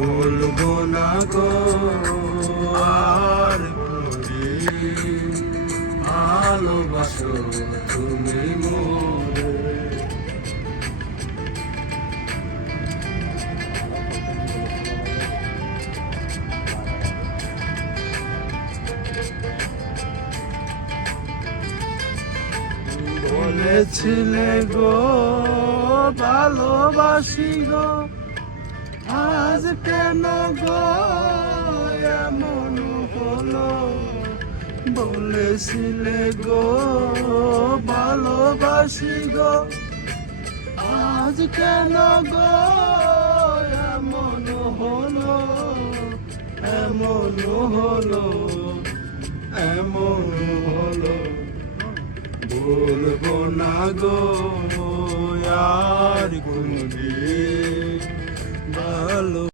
বলবো না গো আর কোনদিন ভালোবাসো তুমি মোরে। বলেছিলে গো ভালোবাসি গো, আজ কেন গো এমন হলো? বলেছিলে গো ভালোবাসি গো, আজ কেন গো এমন হলো? এমন হলো, এমন হলো। বলবো না গো আর কোনদিন ভালো